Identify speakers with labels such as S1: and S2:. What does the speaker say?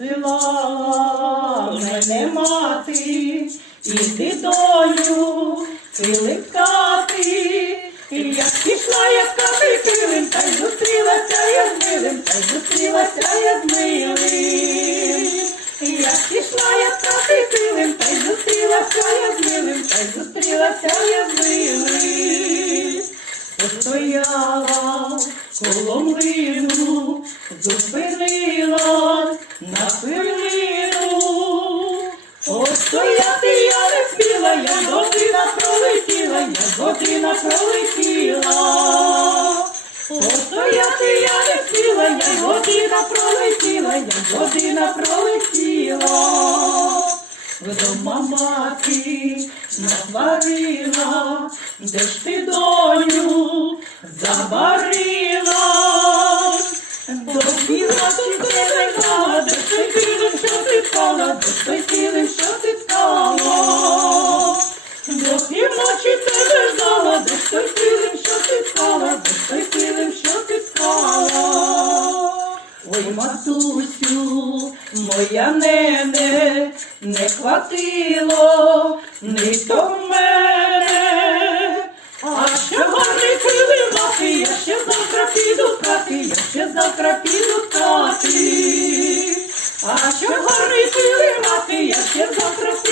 S1: Посилала мене мати, іди доню, киликати. І як пішла я в хати килим, та й зустрілася я з милим, та й зустрілася я з милим. І як пішла я в хати килим, та й зустрілася я з милим, та й зустрілася я з милим. Постояла коло млину, година пролетіла. Постояти я не спіла, я година пролетіла, я година пролетіла. Вдома мати наварила, де ж ти доню заварила, до біла ти не де ж килим, що ти ткала, де ж килим, що ти ткала, пощастилим, що ти спала, пощастилим, що ти спала. Ой, матусю, моя нене, не хватило ні до мене. А ще гарний крили я ще завтра піду прати, я ще завтра піду прати. А ще гарний крили я ще завтра піду